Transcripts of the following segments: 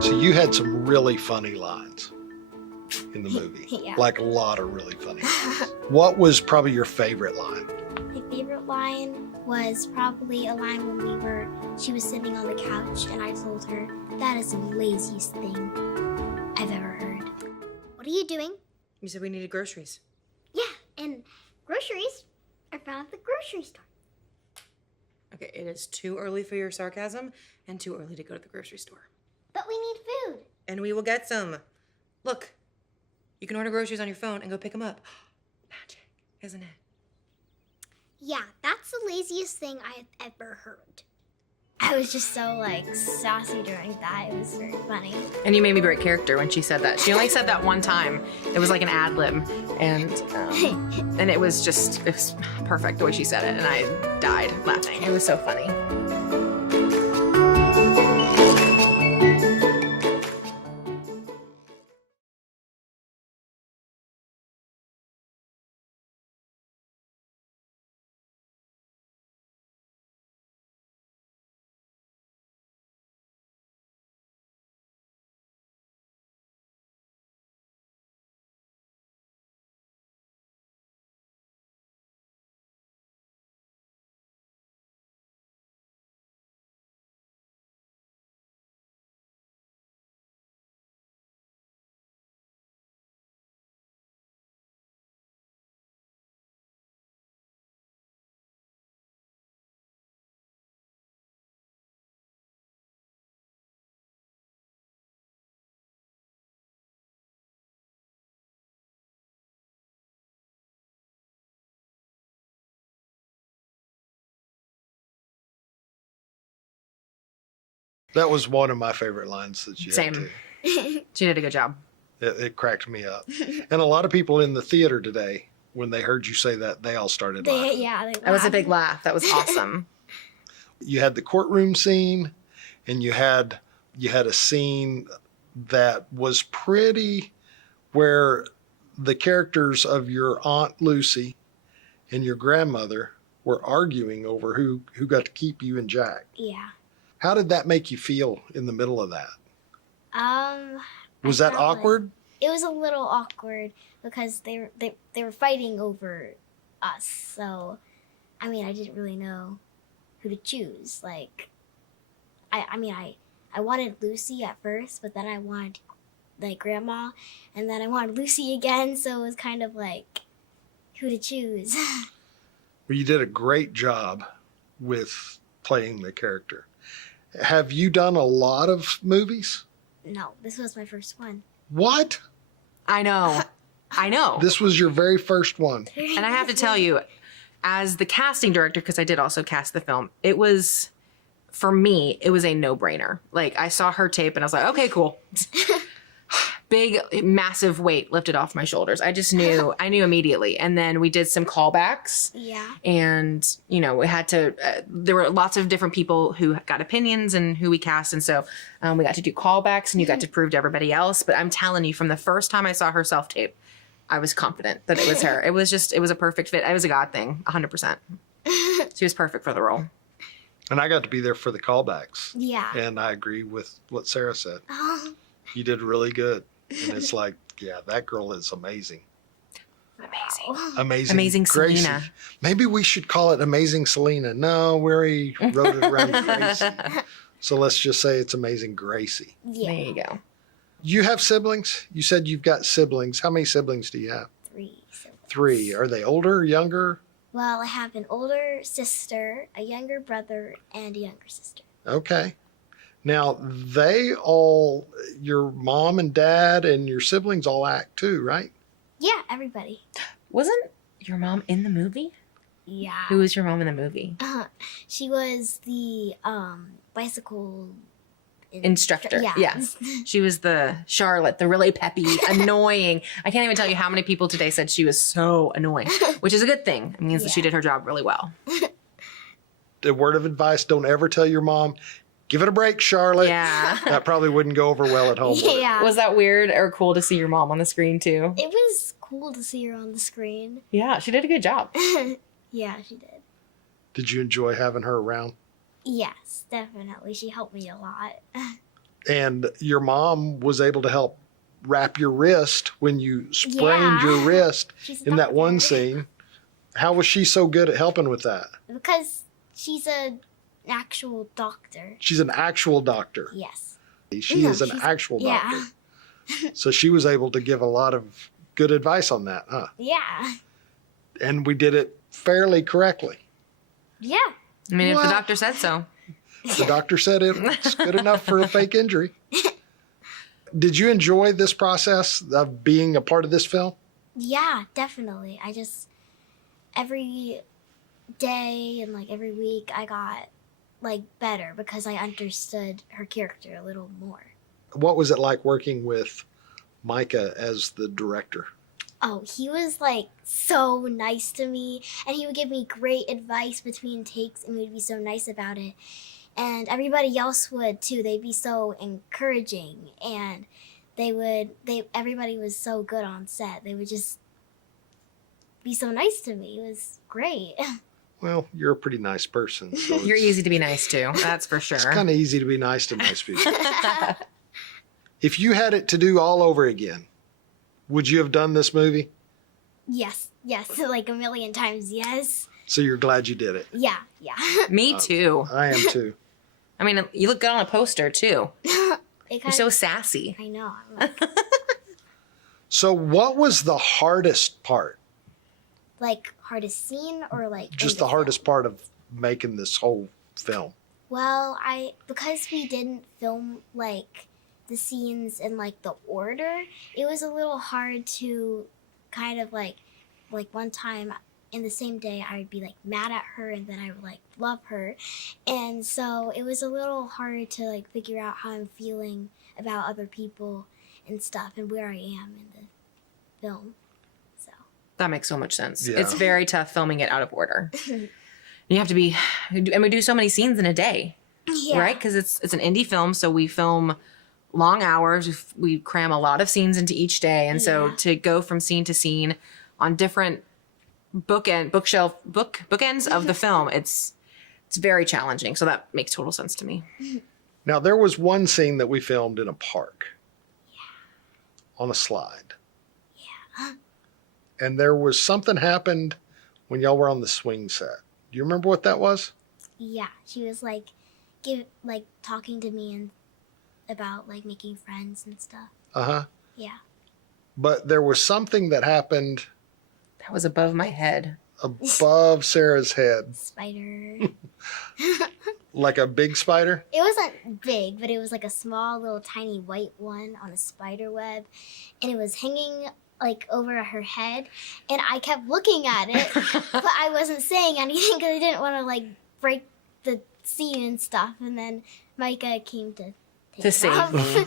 So you had some really funny lines in the movie. Yeah. Like a lot of really funny lines. What was probably your favorite line? My favorite line was probably a line when she was sitting on the couch and I told her, that is the laziest thing I've ever heard. What are you doing? You said we needed groceries. Yeah, and groceries are found at the grocery store. Okay, it is too early for your sarcasm and too early to go to the grocery store. But we need food. And we will get some. Look, you can order groceries on your phone and go pick them up. Magic, isn't it? Yeah, that's the laziest thing I've ever heard. I was just so saucy during that. It was very funny. And you made me break character when she said that. She only said that one time. It was like an ad lib, and it was perfect the way she said it, and I died laughing. It was so funny. That was one of my favorite lines that you Same. had too. She did a good job. It cracked me up. And a lot of people in the theater today, when they heard you say that, they all started laughing. That was a big laugh. That was awesome. You had the courtroom scene, and you had a scene that was pretty, where the characters of your Aunt Lucy and your grandmother were arguing over who got to keep you and Jack. Yeah. How did that make you feel in the middle of that? Was that felt like- awkward? It was a little awkward because they were fighting over us. So, I didn't really know who to choose. I wanted Lucy at first, but then I wanted Grandma, and then I wanted Lucy again. So it was kind of who to choose. Well, you did a great job with playing the character. Have you done a lot of movies? No, this was my first one. What? I know. This was your very first one. And I have to tell you, as the casting director, because I did also cast the film, it was, for me, it was a no-brainer. I saw her tape and I was like, okay, cool. Big, massive weight lifted off my shoulders. I knew immediately. And then we did some callbacks. Yeah. And, we had to, there were lots of different people who got opinions and who we cast. And so we got to do callbacks and you got to prove to everybody else. But I'm telling you, from the first time I saw her self-tape, I was confident that it was her. It was a perfect fit. It was a God thing, 100%. She was perfect for the role. And I got to be there for the callbacks. Yeah. And I agree with what Sarah said. Oh. You did really good. And it's yeah, that girl is amazing. Amazing Gracie. Selena. Maybe we should call it Amazing Selena. No, we already wrote it around Gracie. So let's just say it's Amazing Gracie. Yeah. There you go. You have siblings? You said you've got siblings. How many siblings do you have? 3 siblings. 3. Are they older, younger? Well, I have an older sister, a younger brother, and a younger sister. Okay. Now, your mom and dad and your siblings all act too, right? Yeah, everybody. Wasn't your mom in the movie? Yeah. Who was your mom in the movie? She was the bicycle instructor. Yeah. Yes. She was the Charlotte, the really peppy, annoying. I can't even tell you how many people today said she was so annoying, which is a good thing. It means that she did her job really well. The word of advice, don't ever tell your mom, give it a break, Charlotte. Yeah. That probably wouldn't go over well at home. Yeah. Was that weird or cool to see your mom on the screen too? It was cool to see her on the screen. Yeah, she did a good job. Yeah, she did. Did you enjoy having her around? Yes, definitely. She helped me a lot. And your mom was able to help wrap your wrist when you sprained your wrist She's a in that one doctor. scene. How was she so good at helping with that? Because she's an actual doctor. She's an actual doctor. Yes. She No, is an she's- actual doctor. Yeah. So she was able to give a lot of good advice on that, huh? Yeah. And we did it fairly correctly. Yeah. I mean, if the Well- doctor said so. The doctor said it's good enough for a fake injury. Did you enjoy this process of being a part of this film? Yeah, definitely. Every day and like every week I got like better because I understood her character a little more. What was it like working with Micah as the director? Oh, he was like so nice to me, and he would give me great advice between takes, and he would be so nice about it. And everybody else would too. They'd be so encouraging, and everybody was so good on set. They would just be so nice to me. It was great. Well, you're a pretty nice person. So You're it's easy to be nice to. That's for sure. kind of easy to be nice to nice people. If you had it to do all over again, would you have done this movie? Yes, like a million times, yes. So you're glad you did it. Yeah. Me too. I am too. I mean, you look good on a poster too. It You're kind so sassy. I know. I'm So what was the hardest part? like hardest scene or like Just in the film? hardest part of making this whole film? Well, because we didn't film like the scenes in like the order, it was a little hard to kind of like one time in the same day I would be like mad at her and then I would like love her. And so it was a little hard to like figure out how I'm feeling about other people and stuff and where I am in the film. So That makes so much sense. Yeah. It's very tough filming it out of order. You have to be, and we do so many scenes in a day, yeah. right? Because it's an indie film, so we film long hours. We cram a lot of scenes into each day, and so Yeah. to go from scene to scene on different bookends of the film, it's very challenging. So that makes total sense to me. Now, there was one scene that we filmed in a park. On a slide. Yeah. And there was something happened when y'all were on the swing set. Do you remember what that was? Yeah, she was like talking to me and about like making friends and stuff. Uh-huh. Yeah. But there was something that happened That was above my head. above Sarah's head, Spider. like a big spider. It wasn't big, but it was like a small little tiny white one on a spider web, and it was hanging like over her head, and I kept looking at it, but I wasn't saying anything because I didn't want to like break the scene and stuff. And then Micah came to take To it save off. me.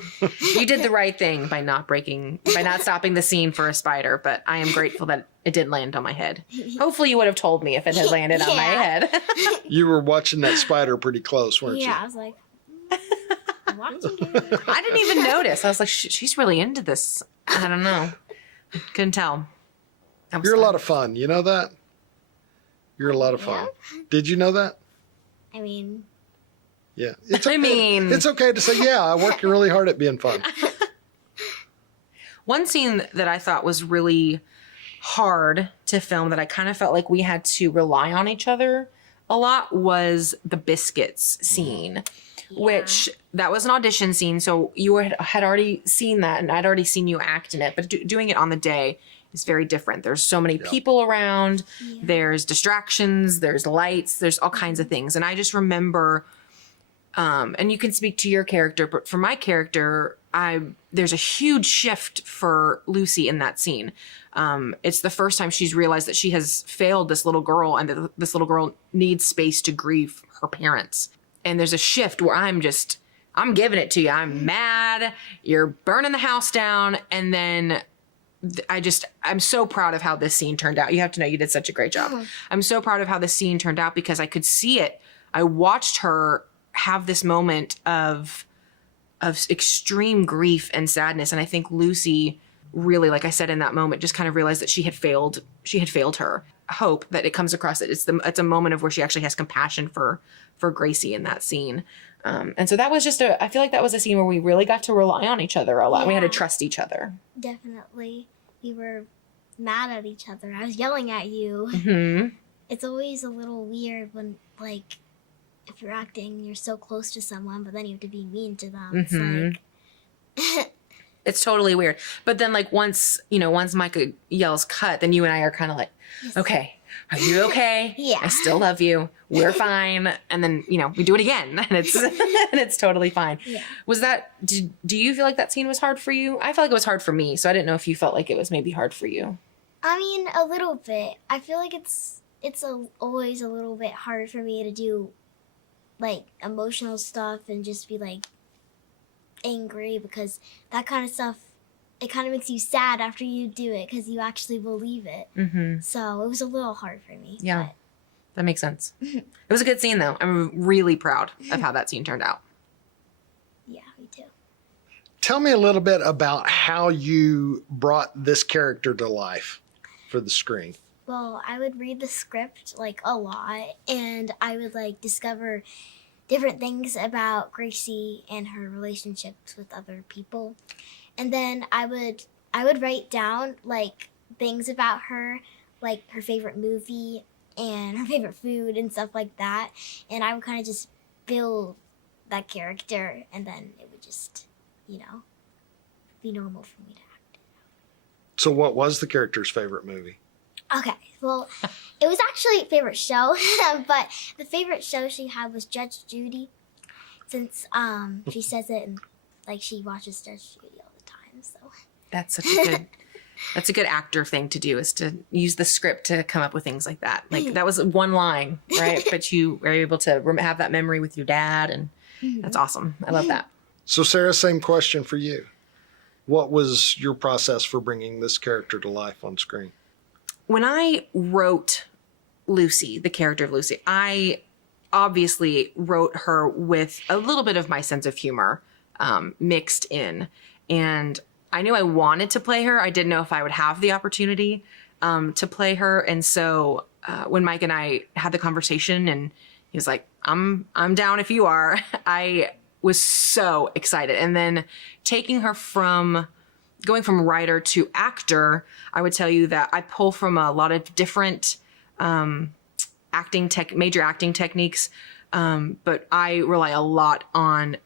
You did the right thing by not stopping the scene for a spider, but I am grateful that it didn't land on my head. Hopefully you would have told me if it had landed on my Yeah. head. You were watching that spider pretty close, weren't Yeah, I you? was like, I'm watching it. I didn't even notice. I was like, she's really into this. I don't know. Couldn't tell. You're a lot of fun. You know that? You're a lot of fun. Did you know that? I mean, Yeah. It's I mean- it's okay to say, yeah, I work really hard at being fun. One scene that I thought was really hard to film that I kind of felt like we had to rely on each other a lot was the biscuits scene, which that was an audition scene. So you had already seen that and I'd already seen you act in it, but doing it on the day is very different. There's so many people around, there's distractions, there's lights, there's all kinds of things. And I just remember, and you can speak to your character, but for my character, there's a huge shift for Lucy in that scene. It's the first time she's realized that she has failed this little girl and that this little girl needs space to grieve her parents. And there's a shift where I'm giving it to you. I'm mad. You're burning the house down. And then I'm so proud of how this scene turned out. You have to know you did such a great job. I'm so proud of how this scene turned out because I could see it. I watched her have this moment of extreme grief and sadness. And I think Lucy really, like I said in that moment, just kind of realized that she had failed her. I hope that it comes across that it's a moment of where she actually has compassion for Gracie in that scene. And so that was I feel like that was a scene where we really got to rely on each other a lot. We had to Yeah. trust each other. Definitely. We were mad at each other. I was yelling at you. Hmm. It's always a little weird when, like, if you're acting, you're so close to someone, but then you have to be mean to them. Mhm. It's like, It's totally weird. But then like once Micah yells cut, then you and I are kind of like, yes. okay, are you okay? Yeah. I still love you. We're fine. And then, we do it again and it's totally fine. Yeah. Do you feel like that scene was hard for you? I felt like it was hard for me. So I didn't know if you felt like it was maybe hard for you. I mean, a little bit. I feel like it's always a little bit hard for me to do, like, emotional stuff and just be, like, angry, because that kind of stuff, it kind of makes you sad after you do it because you actually believe it. Mm-hmm. So it was a little hard for me. Yeah. That makes sense. It was a good scene though. I'm really proud of how that scene turned out. Yeah, me too. Tell me a little bit about how you brought this character to life for the screen. Well, I would read the script, like, a lot, and I would, like, discover different things about Gracie and her relationships with other people. And then I would write down, like, things about her, like her favorite movie and her favorite food and stuff like that. And I would kind of just build that character, and then it would just, be normal for me to act. So what was the character's favorite movie? Okay, well, it was actually a favorite show, but the favorite show she had was Judge Judy, since she says it and, like, she watches Judge Judy all the time. So That's a good actor thing to do, is to use the script to come up with things like that. Like that was one line, right? But you were able to have that memory with your dad, and that's awesome. I love that. So Sarah, same question for you. What was your process for bringing this character to life on screen? When I wrote Lucy, the character of Lucy, I obviously wrote her with a little bit of my sense of humor mixed in. And I knew I wanted to play her. I didn't know if I would have the opportunity to play her. And so when Mike and I had the conversation and he was like, I'm down if you are, I was so excited. And then going from writer to actor, I would tell you that I pull from a lot of different major acting techniques, but I rely a lot on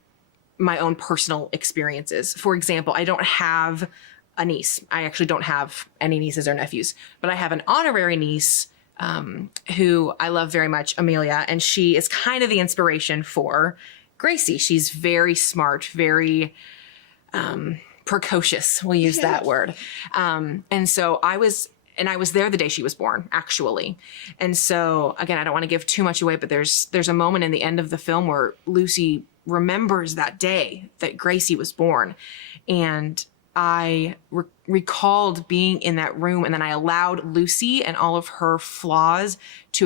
my own personal experiences. For example, I don't have a niece. I actually don't have any nieces or nephews, but I have an honorary niece who I love very much, Amelia, and she is kind of the inspiration for Gracie. She's very smart, very precocious. We'll use that word. And so I was there the day she was born, actually. And so again, I don't want to give too much away, but there's a moment in the end of the film where Lucy remembers that day that Gracie was born. And I recalled being in that room, and then I allowed Lucy and all of her flaws to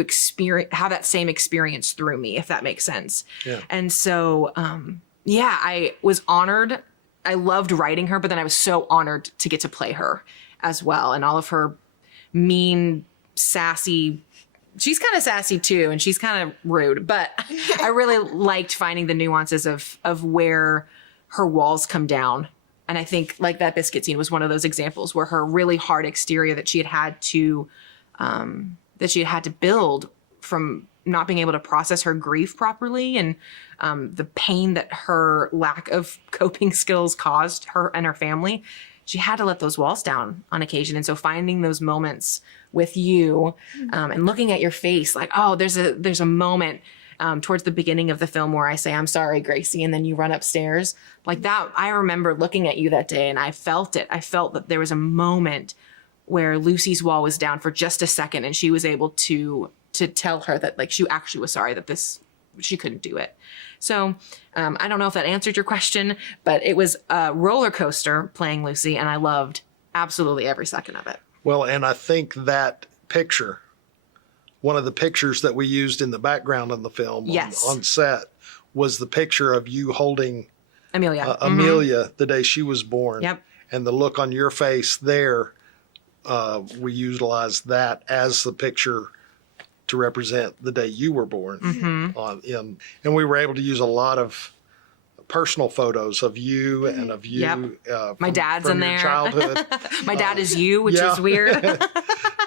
have that same experience through me, if that makes sense. Yeah. And so, I was honored. I loved writing her, but then I was so honored to get to play her as well. And all of her mean, sassy, she's kind of sassy too, and she's kind of rude, but I really liked finding the nuances of where her walls come down. And I think like that biscuit scene was one of those examples where her really hard exterior that she had to build from not being able to process her grief properly, and the pain that her lack of coping skills caused her and her family, she had to let those walls down on occasion. And so finding those moments with you and looking at your face like, oh, there's a moment towards the beginning of the film where I say, I'm sorry, Gracie, and then you run upstairs like that. I remember looking at you that day and I felt it. I felt that there was a moment where Lucy's wall was down for just a second, and she was able to tell her that like she actually was sorry that she couldn't do it. So I don't know if that answered your question, but it was a roller coaster playing Lucy, and I loved absolutely every second of it. Well, and I think that picture, one of the pictures that we used in the background of the film Yes. on set, was the picture of you holding Amelia. Amelia the day she was born. Yep. And the look on your face there, we utilized that as the picture to represent the day you were born. Mm-hmm. And we were able to use a lot of personal photos of you and of you. Yep. My dad's in your there. Childhood. My dad is you, which is weird.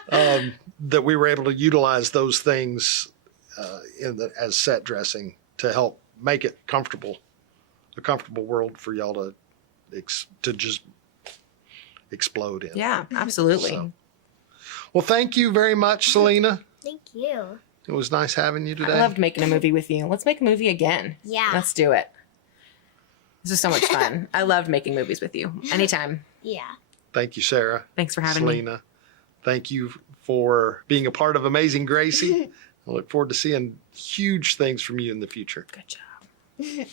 That we were able to utilize those things as set dressing to help make it a comfortable world for y'all to just explode in. Yeah, absolutely. So, well, thank you very much, Selena. Thank you. It was nice having you today. I loved making a movie with you. Let's make a movie again. Yeah. Let's do it. This is so much fun. I loved making movies with you. Anytime. Yeah. Thank you, Sarah. Thanks for having me. Selena. Thank you for being a part of Amazing Gracie. I look forward to seeing huge things from you in the future. Good job.